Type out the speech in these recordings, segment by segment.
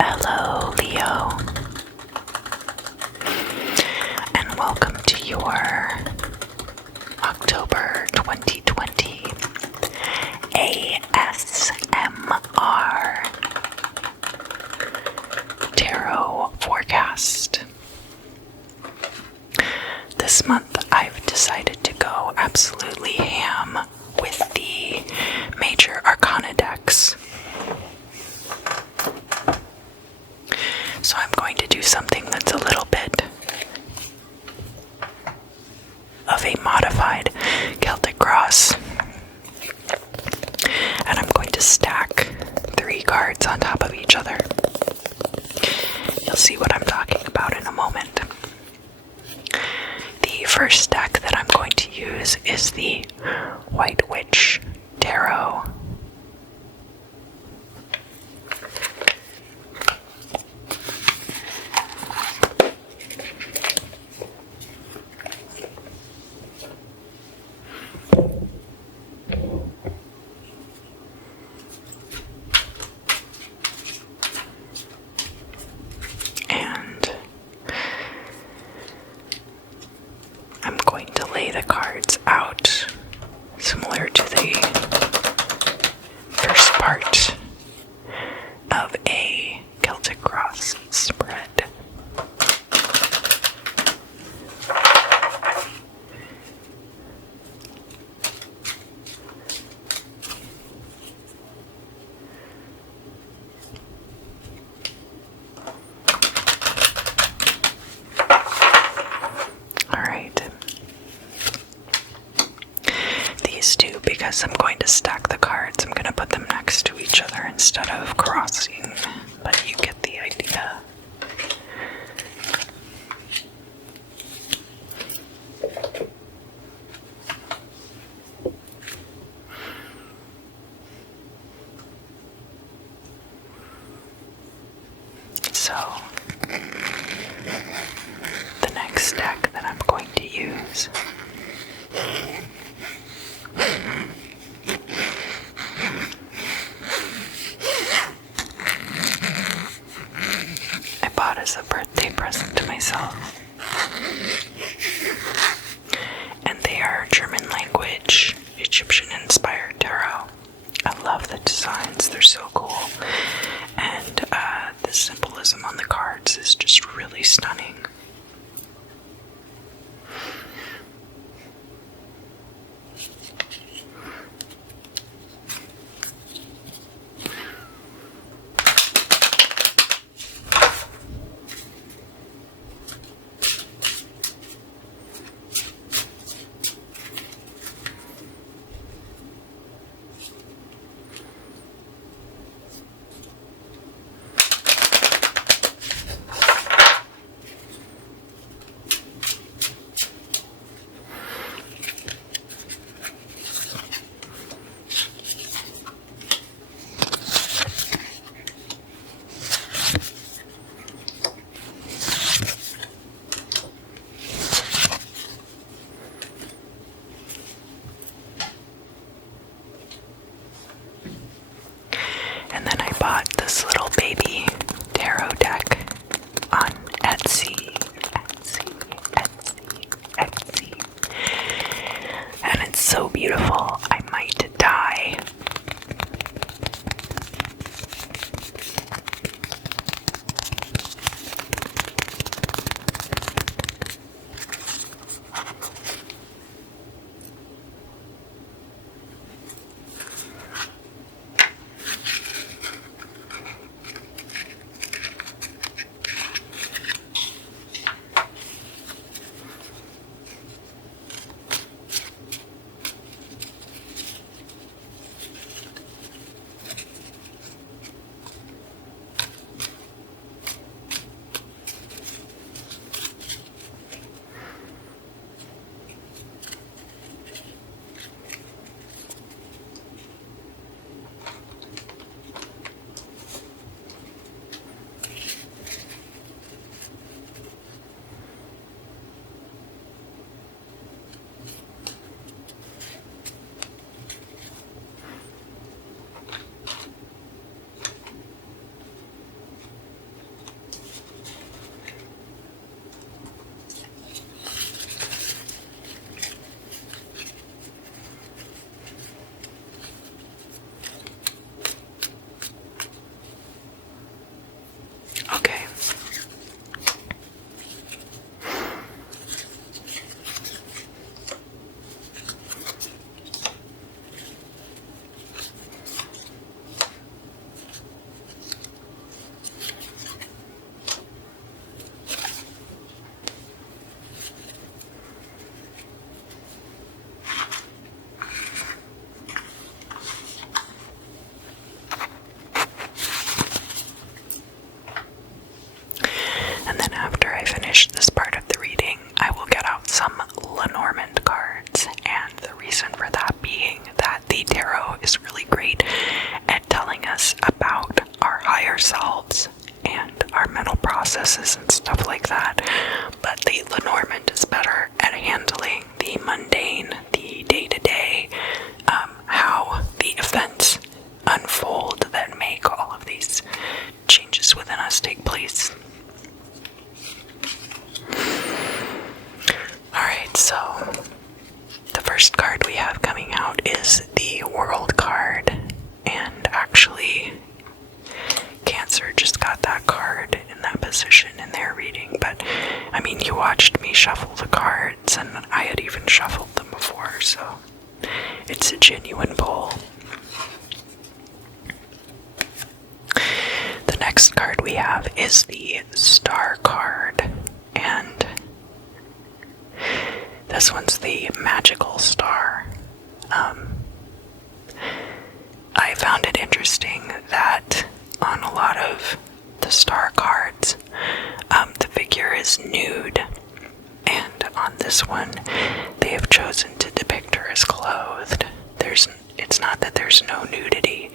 Hello, Leo, and welcome to your October 2020 ASMR Tarot Forecast. This month I've decided to go absolutely ham with the major arcana decks. So I'm going to do something that's a little bit of a modified Celtic cross. And I'm going to stack 3 cards on top of each other. You'll see what I'm talking about in a moment. The first deck that I'm going to use is the White Witch Tarot. I'm going to lay the cards out similar to the first part of a Celtic cross spread. Because I'm going to stack the cards, I'm going to put them next to each other instead of crossing, but you get the idea. So, the next deck that I'm going to use I bought as a birthday present to myself, and they are German language, Egyptian inspired tarot. I love the designs, they're so cool, and the symbolism on the cards is just really stunning. And then I bought this little baby tarot deck on Etsy. And it's so beautiful, I might die. ourselves and our mental processes and stuff like that. But the Lenormand is better at handling the mundane, the day-to-day, how the events unfold that make all of these changes within us take place. Alright, so the first card we have coming out is the World card, and actually Cancer just got that card in that position in their reading, but I mean, you watched me shuffle the cards and I had even shuffled them before, so it's a genuine pull. The next card we have is the Star card, and this one's the magical star. I found it interesting that on a lot of the star cards, the figure is nude, and on this one, they have chosen to depict her as clothed. It's not that there's no nudity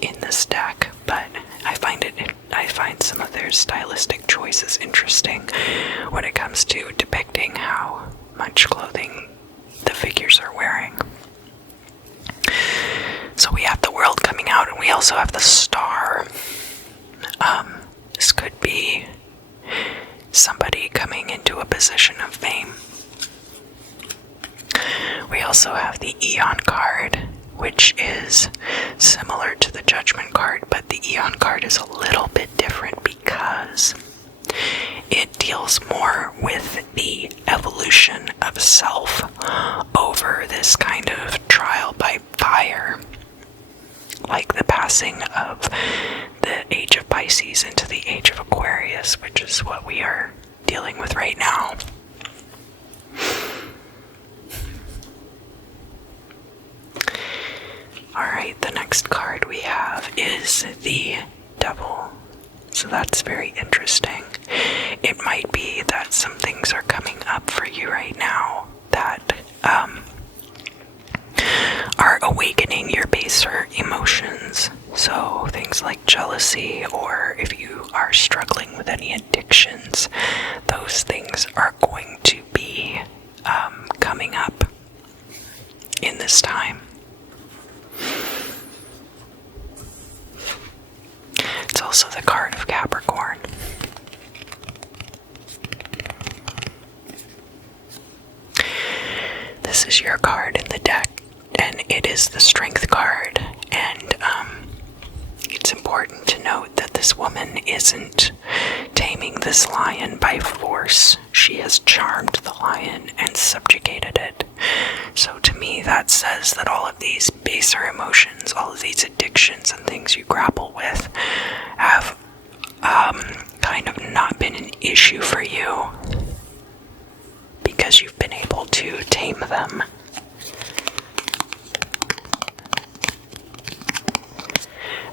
in this deck, but I find some of their stylistic choices interesting when it comes to depicting how much clothing the figures are wearing. So we have the World coming out, and we also have the Star. This could be somebody coming into a position of fame. We also have the Eon card, which is similar to the Judgment card, but the Eon card is a little bit different because it deals more with the evolution of self over this kind of trial by fire, like the passing of the age of Pisces into the age of Aquarius, which is what we are dealing with right now. Alright, the next card we have is the Devil. So that's very interesting. It might be that some things are coming up for you right now that are awakening your baser emotions. So things like jealousy, or if you are struggling with any addictions, those things are going to be coming up in this time. It's also the card of Capricorn. This is your card in the deck, and it is the Strength card, and it's important to note that this woman isn't taming this lion by force. She has charmed the lion and subjugated it. So to me, that says that all of these baser emotions, all of these addictions and things you grapple with have kind of not been an issue for you because you've been able to tame them.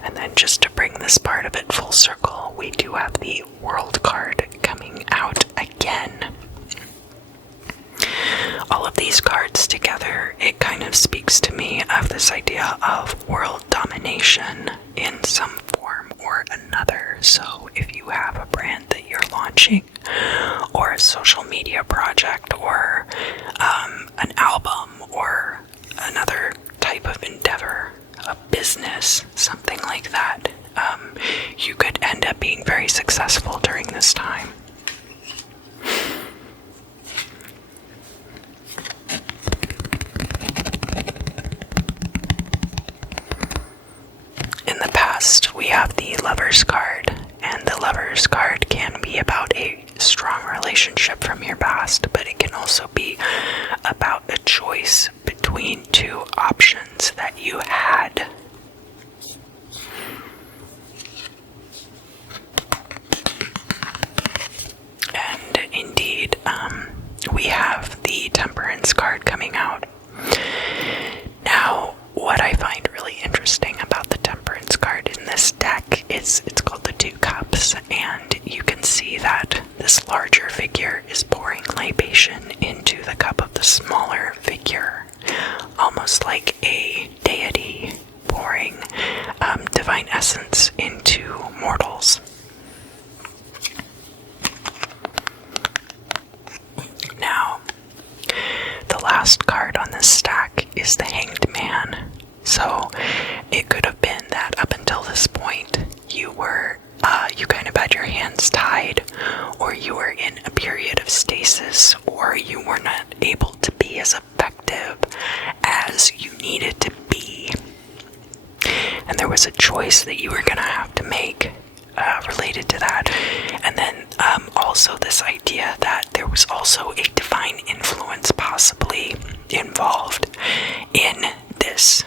And then just to bring this part of it full circle, we do have the World card coming out again. All of these cards together, it kind of speaks to me of this idea of world domination in some form or another. So if you have a brand that you're launching, or a social media project, or an album, or another type of endeavor, a business, something like that, you could end up being very successful during this time. In the past, we have the Lovers card, and the Lovers card can be about a strong relationship from your past, but it can also be about a choice between two options that you had. And indeed, we have the Temperance card coming out. Now, what I find really interesting about the Temperance card in this deck is it's called the Two Cups, and you can see that this larger figure is pouring libation into the cup of the smaller figure, almost like a deity pouring divine essence into mortal your hands tied, or you were in a period of stasis, or you were not able to be as effective as you needed to be. And there was a choice that you were going to have to make related to that. And then also this idea that there was also a divine influence possibly involved in this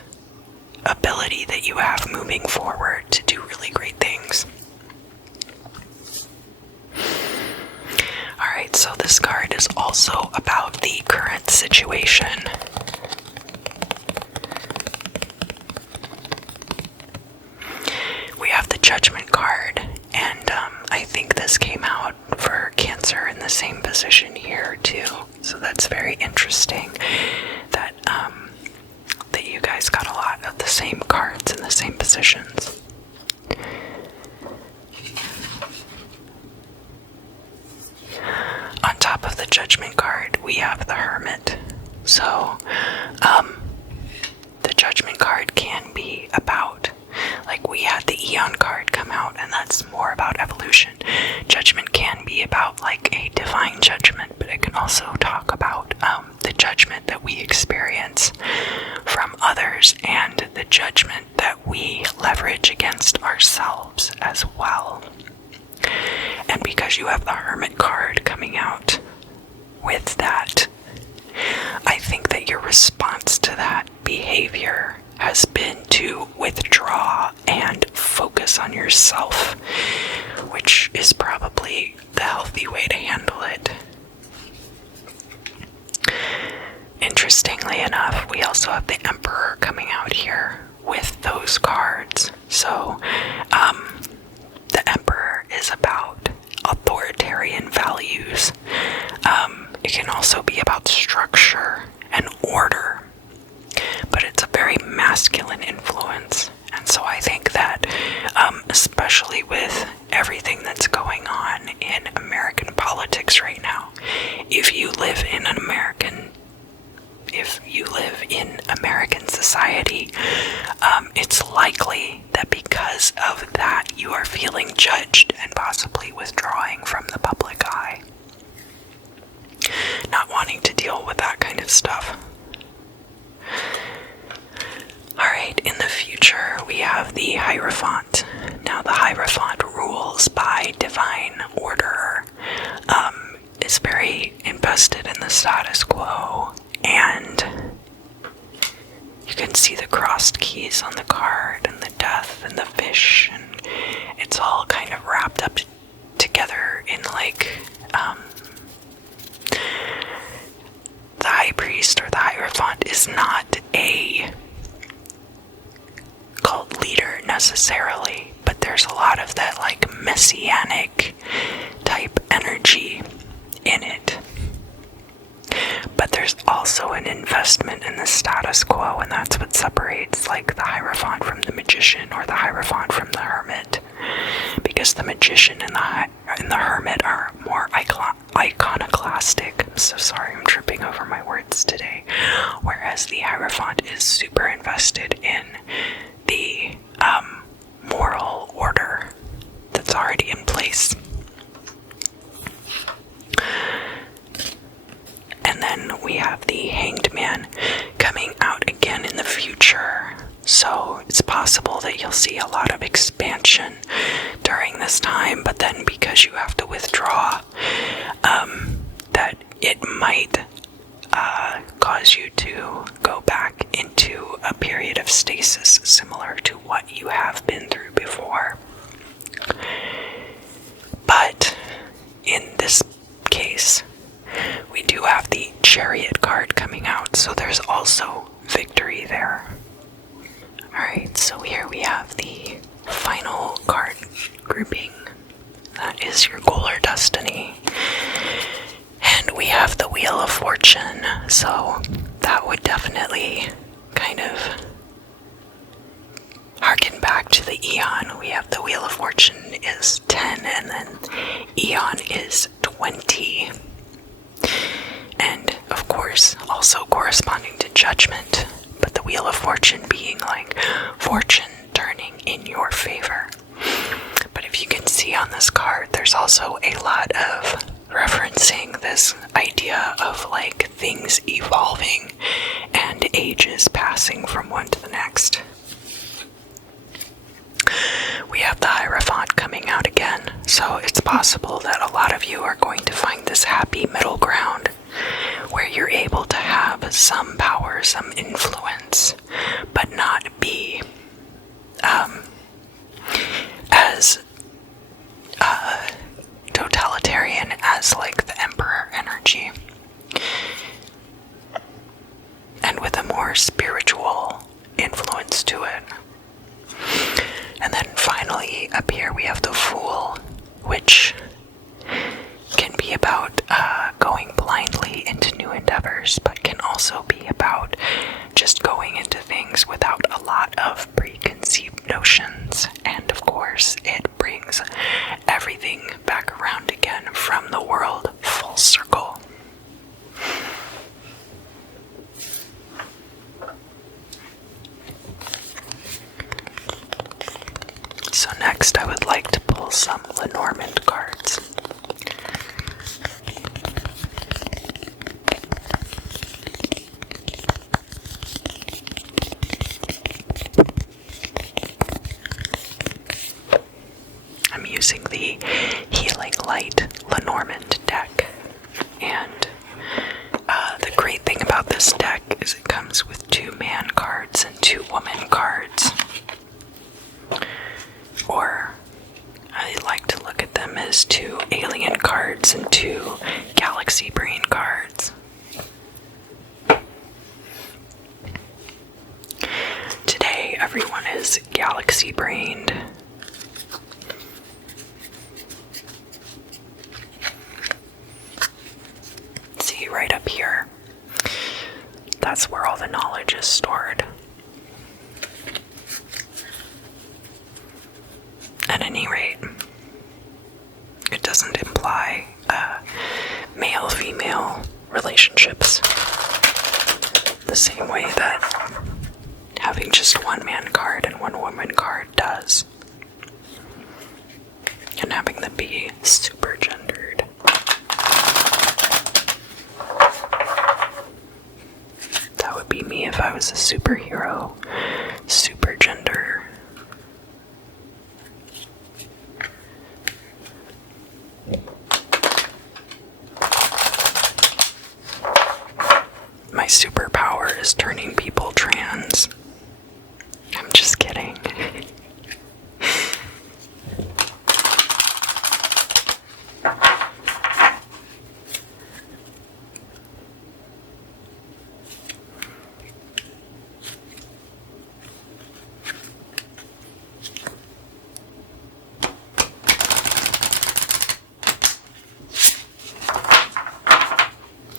ability that you have moving forward to do really great things. Alright, so this card is also about the current situation. We have the Judgment card, and I think this came out for Cancer in the same position here too. So that's very interesting that that you guys got a lot of the same cards in the same positions. On top of the Judgment card, we have the Hermit. So, the Judgment card can be about, like we had the Eon card come out, and that's more about evolution. Judgment can be about like a divine judgment, but it can also talk about the judgment that we experience from others and the judgment that we leverage against ourselves as well. And because you have the Hermit card coming out with that, I think that your response to that behavior has been to withdraw and focus on yourself, which is probably the healthy way to handle it. Interestingly enough, we also have the Emperor coming out here with those cards. So, the Emperor is about authoritarian values. It can also be about structure and order, but it's a very masculine influence. And so I think that, especially with everything that's going on in American politics right now, if you live in American society, it's likely that because of that you are feeling judged and possibly withdrawing from the public eye, not wanting to deal with that kind of stuff. Alright, in the future we have the Hierophant. Now the Hierophant rules by divine order, is very invested in the status quo, and you can see the crossed keys on the card, and the death, and the fish, and it's all kind of wrapped up together in like, the High Priest or the Hierophant is not a cult leader necessarily, but there's a lot of that like messianic type energy in it. But there's also an investment in the status quo, and that's what separates like the Hierophant from the Magician, or the Hierophant from the Hermit, because the Magician and the Hermit are more iconoclastic. I'm so sorry, I'm tripping over my words today. Whereas the Hierophant is super invested in the moral order that's already in place. And then we have the Hanged Man coming out again in the future. So it's possible that you'll see a lot of expansion during this time, but then because you have to withdraw, that it might cause you to go back into a period of stasis similar to what you have been through before. But in this case, we do have the Chariot card coming out, so there's also victory there. Alright, so here we have the final card grouping. That is your goal or destiny. And we have the Wheel of Fortune, so that would definitely kind of harken back to the Eon. We have the Wheel of Fortune is 10, and then Eon is 20. And, of course, also corresponding to Judgment, but the Wheel of Fortune being like fortune turning in your favor. But if you can see on this card, there's also a lot of referencing this idea of like things evolving and ages passing from one to the next. We have the Hierophant coming out again, so it's possible that a lot of you are going to find this happy middle ground where you're able to have some power, some influence, but not be as totalitarian as like the Emperor energy, and with a more spiritual influence to it. And then finally up here we have the Fool, which can be about going blindly into new endeavors, but can also be about just going into things without a lot of preconceived notions. And of course, it brings everything back around again from the world full circle. So next I would like to pull some Lenormand cards. I'm using the Healing Light Lenormand deck, and the great thing about this deck is it comes with 2 man cards and 2 woman cards. Or I like to look at them as 2 alien cards and 2 galaxy brain cards. Today, everyone is galaxy brained. See, right up here, that's where all the knowledge is stored. At any rate, it doesn't imply male-female relationships the same way that having just 1 man card and 1 woman card does. And having them be super gendered. That would be me if I was a superhero. Super gender. My superpower is turning people trans. I'm just kidding.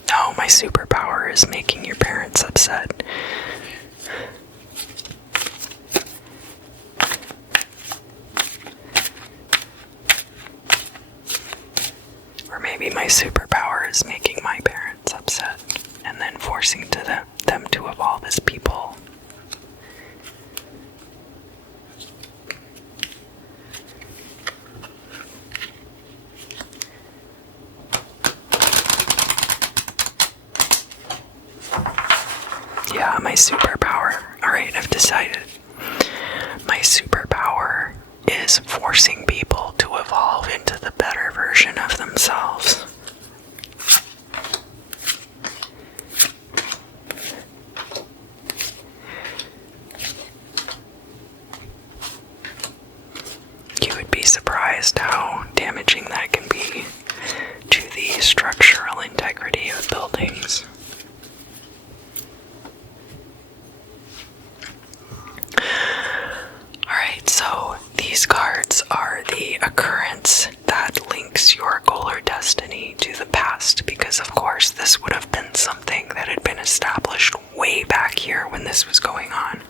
No, my superpower is making your parents upset. Or maybe my superpower is making my parents upset and then forcing them to evolve as people. Yeah, my superpower. Alright, I've decided. My superpower is forcing people to evolve into the better version of themselves. You would be surprised how damaging that can be to the structural integrity of buildings. Alright, so these cards are the occurrence that links your goal or destiny to the past, because of course this would have been something that had been established way back here when this was going on.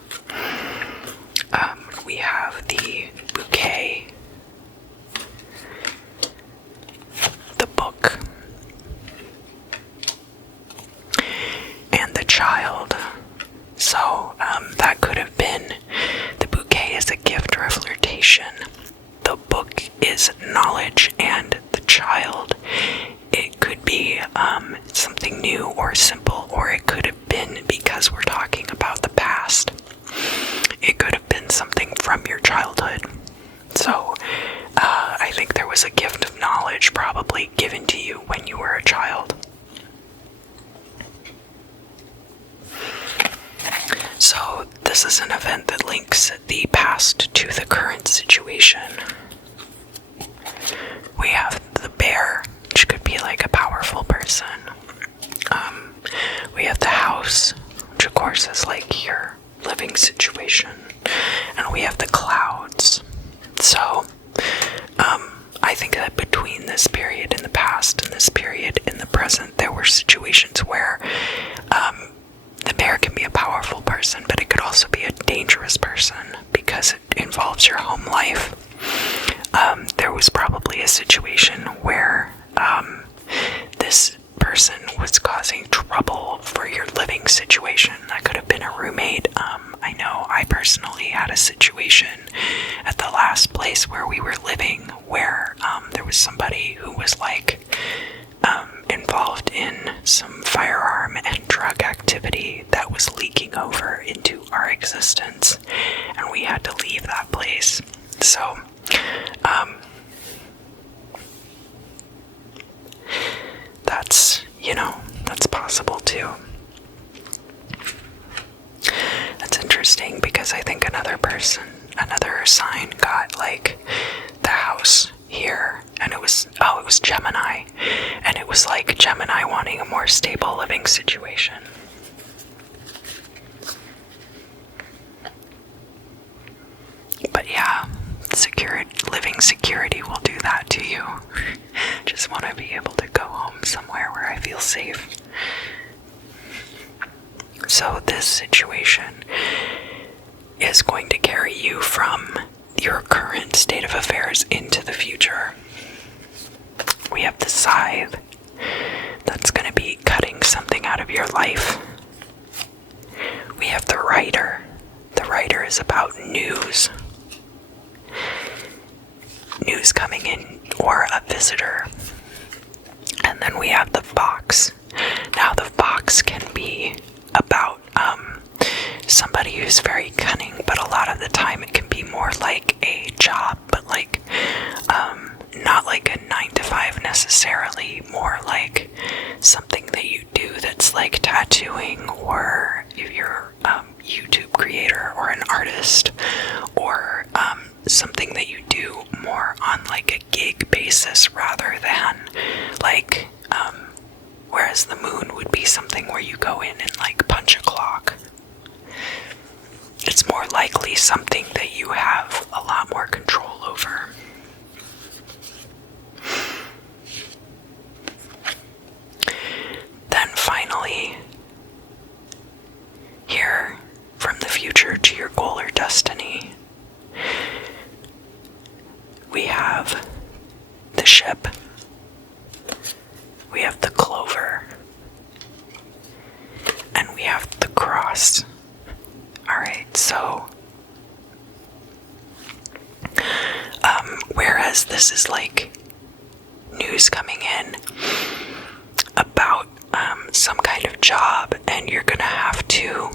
We have the bouquet, the book, and the child. So that could have been, the bouquet is a gift or a flirtation. The book is knowledge, and the child, it could be something new or simple, or it could have been, because we're talking about the past, it could have been something from your childhood. So I think there was a gift of knowledge probably given to you when you were a child. So this is an event that links the past to the current situation. We have the bear, which could be like a powerful person. We have the house, which of course is like your living situation. And we have the clouds. So, I think that between this period in the past and this period in the present, there were situations where the bear can be a powerful person, but it could also be a dangerous person because it involves your home life. There was probably a situation where this person was causing trouble for your living situation. That could have been a roommate. I know I personally had a situation at the last place where we were living where there was somebody who was like involved in some firearm and drug activity that was leaking over into our existence, and we had to leave that place. So that's possible too. That's interesting because I think another sign got like the house here, and it was Gemini, and it was like Gemini wanting a more stable living situation. But yeah, living security will do that to you. Just want to be able to go home somewhere where I feel safe. So this situation is going to carry you from your current state of affairs into the future. We have the scythe that's going to be cutting something out of your life. We have the writer. The writer is about news. News coming in, or a visitor. And then we have the fox. Now the fox can be about somebody who's very cunning, but a lot of the time it can be more like a job, but like not like a 9-to-5 necessarily, more like something that you do that's like tattooing, or if you're a YouTube creator or an artist, or something that you do more on like a gig basis rather than like whereas the moon would be something where you go in and like punch a clock. It's more likely something that you have a lot more control over. Then finally, here, from the future to your goal or destiny, we have the ship, we have the clover, and we have the cross. Alright, so whereas this is like news coming in about some kind of job, and you're gonna have to,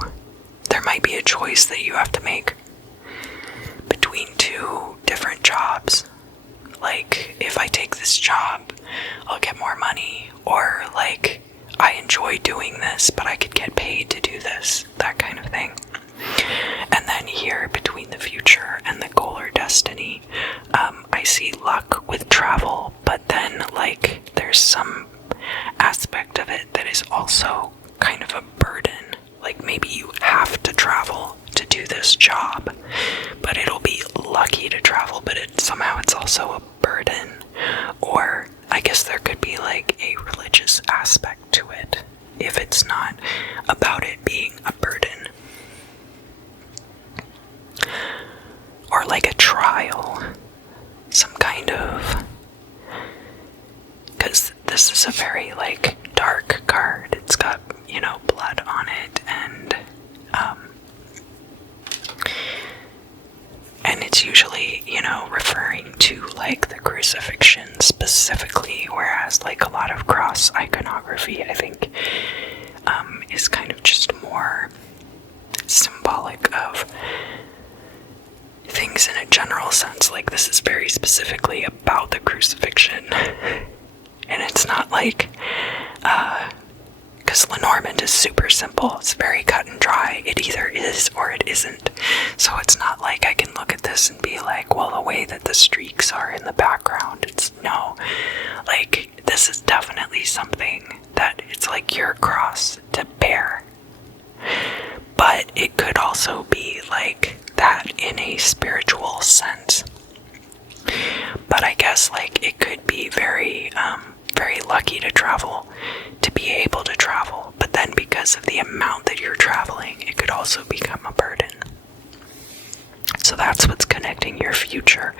there might be a choice that you have to make between two different jobs. Like, if I take this job, I'll get more money, or like, I enjoy doing this, but I could get paid to do this, that kind of thing. And then here, between the future and the goal or destiny, I see luck with travel, but then like there's some aspect of it that is also kind of a burden. Like maybe you have to travel to do this job, but it'll be lucky to travel, but somehow it's also a burden. Or I guess there could be like a religious aspect to it, if it's not about it being a burden. Or like a trial, some kind of, because this is a very like dark card. It's got, blood on it, and it's usually, referring to like the crucifixion specifically, whereas like a lot of cross iconography, I think, is kind of just more symbolic of things in a general sense. Like, this is very specifically about the crucifixion. And it's not like, because Lenormand is super simple. It's very cut and dry. It either is or it isn't. So it's not like I can look at this and be like, well, the way that the streaks are in the background, it's no. Like, this is definitely something that it's like your cross to bear. But it could also be like that in a spiritual sense. But I guess like it could be very, very lucky to travel, to be able to travel. But then because of the amount that you're traveling, it could also become a burden. So that's what's connecting your future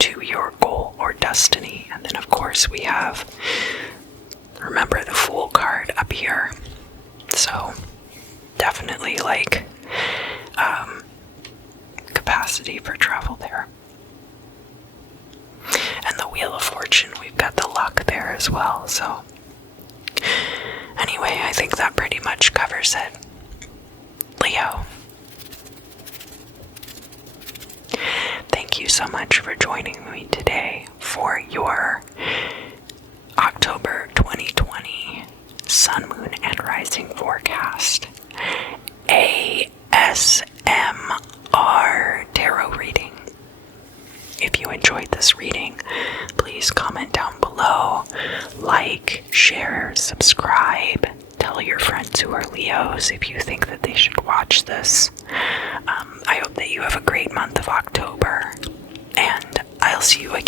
to your goal or destiny. And then of course we have, remember, the Fool card up here. So definitely like capacity for travel there. And the Wheel of Fortune, we've got the luck there as well. So anyway, I think that pretty much covers it. Leo, thank you so much for joining me today for your October 2020 Sun, Moon, and Rising forecast. ASMR tarot reading. If you enjoyed this reading, please comment down below, like, share, subscribe, tell your friends who are Leos if you think that they should watch this. I hope that you have a great month of October, and I'll see you again